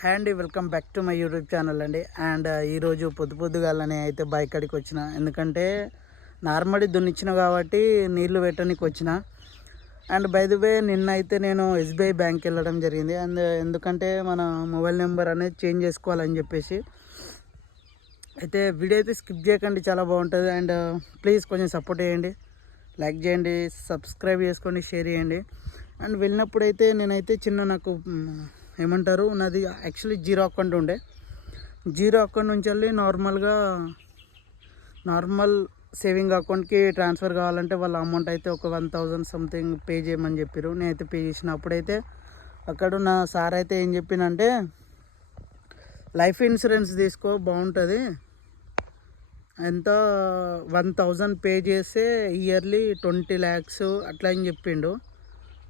Hand welcome back to my YouTube channel అండి. And uh, ఈరోజు పొద్దు పొద్దుగాలనే అయితే బైక్ అడికి వచ్చిన. ఎందుకంటే నార్మల్ దున్నిచ్చిన కాబట్టి నీళ్ళు పెట్టడానికి వచ్చిన. అండ్ బై ది వే నిన్న అయితే నేను ఎస్బీఐ బ్యాంక్ వెళ్ళడం జరిగింది. అండ్ uh, ఎందుకంటే మన మొబైల్ నెంబర్ అనేది చేంజ్ చేసుకోవాలని చెప్పేసి. అయితే వీడియో అయితే స్కిప్ చేయకండి చాలా బాగుంటుంది. అండ్ ప్లీజ్ uh, కొంచెం సపోర్ట్ చేయండి. లైక్ చేయండి సబ్స్క్రైబ్ చేసుకోండి షేర్ చేయండి. అండ్ వెళ్ళినప్పుడు అయితే నేనైతే చిన్న నాకు ఏమంటారు? నాది యాక్చువల్లీ జీరో అకౌంట్ ఉండే. జీరో అకౌంట్ నుంచి వెళ్ళి నార్మల్గా నార్మల్ సేవింగ్ అకౌంట్కి ట్రాన్స్ఫర్ కావాలంటే వాళ్ళ అమౌంట్ అయితే ఒక వన్ థౌజండ్ సంథింగ్ పే చేయమని చెప్పారు నేనైతే పే చేసిన. అప్పుడైతే అక్కడ నా సార్ అయితే ఏం చెప్పినంటే లైఫ్ ఇన్సూరెన్స్ తీసుకో బాగుంటుంది. ఎంత? వన్ థౌజండ్ పే చేస్తే ఇయర్లీ ట్వంటీ ల్యాక్స్ అట్లా అని చెప్పిండు.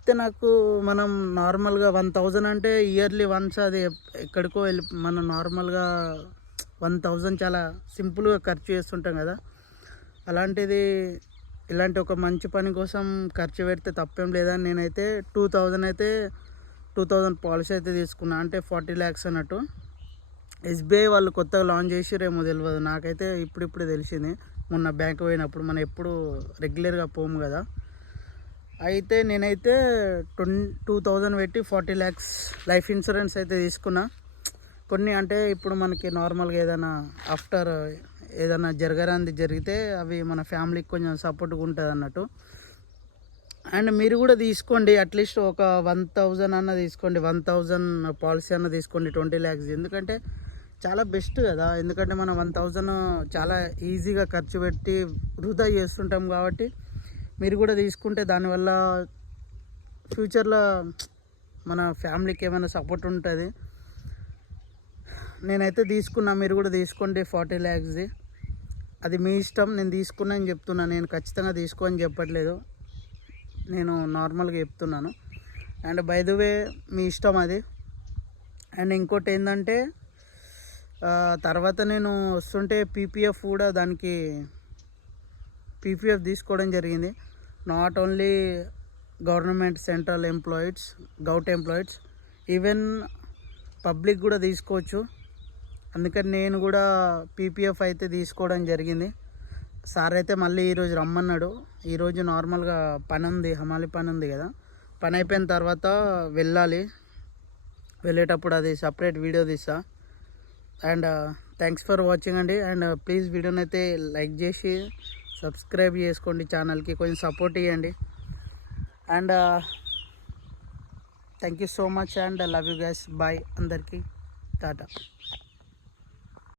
అయితే నాకు మనం నార్మల్గా వన్ థౌజండ్ అంటే ఇయర్లీ వన్స్ అది ఎక్కడికో వెళ్ళి మనం నార్మల్గా వన్ థౌజండ్ చాలా సింపుల్గా ఖర్చు చేస్తుంటాం కదా. అలాంటిది ఇలాంటి ఒక మంచి పని కోసం ఖర్చు పెడితే తప్పేం లేదని నేనైతే టూ థౌజండ్ అయితే టూ థౌజండ్ పాలసీ అయితే తీసుకున్నా. అంటే ఫార్టీ ల్యాక్స్ అన్నట్టు. ఎస్బీఐ వాళ్ళు కొత్తగా లాంచ్ చేసిరేమో తెలియదు నాకైతే ఇప్పుడిప్పుడే తెలిసింది. మొన్న బ్యాంక్ పోయినప్పుడు మనం ఎప్పుడు రెగ్యులర్గా పోము కదా. అయితే నేనైతే ట్వం టూ థౌజండ్ పెట్టి ఫార్టీ ల్యాక్స్ లైఫ్ ఇన్సూరెన్స్ అయితే తీసుకున్నా. కొన్ని అంటే ఇప్పుడు మనకి నార్మల్గా ఏదైనా ఆఫ్టర్ ఏదైనా జరగరాంది జరిగితే అవి మన ఫ్యామిలీకి కొంచెం సపోర్ట్గా ఉంటుంది అన్నట్టు. అండ్ మీరు కూడా తీసుకోండి అట్లీస్ట్ ఒక వన్ థౌజండ్ అన్న తీసుకోండి వన్ థౌజండ్ పాలసీ అన్న తీసుకోండి ట్వంటీ ల్యాక్స్. ఎందుకంటే చాలా బెస్ట్ కదా. ఎందుకంటే మనం వన్ థౌజండ్ చాలా ఈజీగా ఖర్చు పెట్టి వృధా చేస్తుంటాం కాబట్టి మీరు కూడా తీసుకుంటే దానివల్ల ఫ్యూచర్లో మన ఫ్యామిలీకి ఏమైనా సపోర్ట్ ఉంటుంది. నేనైతే తీసుకున్నా మీరు కూడా తీసుకోండి ఫార్టీ ల్యాక్స్ది అది మీ ఇష్టం నేను తీసుకున్నా అని చెప్తున్నా. నేను ఖచ్చితంగా తీసుకోని చెప్పట్లేదు. నేను నార్మల్గా చెప్తున్నాను. అండ్ బై ద వే మీ ఇష్టం అది. అండ్ ఇంకోటి ఏంటంటే తర్వాత నేను వస్తుంటే పీపీఎఫ్ కూడా దానికి పీపీఎఫ్ తీసుకోవడం జరిగింది. Not only government central employees govt employees even public కూడా తీసుకోవచ్చు. అందుకని నేను కూడా పీపీఎఫ్ అయితే తీసుకోవడం జరిగింది. సార్ అయితే మళ్ళీ ఈరోజు రమ్మన్నాడు. ఈరోజు నార్మల్గా పని ఉంది హమాలి పని ఉంది కదా. పని అయిపోయిన తర్వాత వెళ్ళాలి. వెళ్ళేటప్పుడు అది సపరేట్ వీడియో తీసా అండ్ థ్యాంక్స్ ఫర్ వాచింగ్ అండి. అండ్ ప్లీజ్ వీడియోని అయితే లైక్ చేసి సబ్స్క్రైబ్ చేసుకోండి ఛానల్కి కొంచెం సపోర్ట్ ఇవ్వండి and thank you so much and love you guys bye అందరికీ. టాటా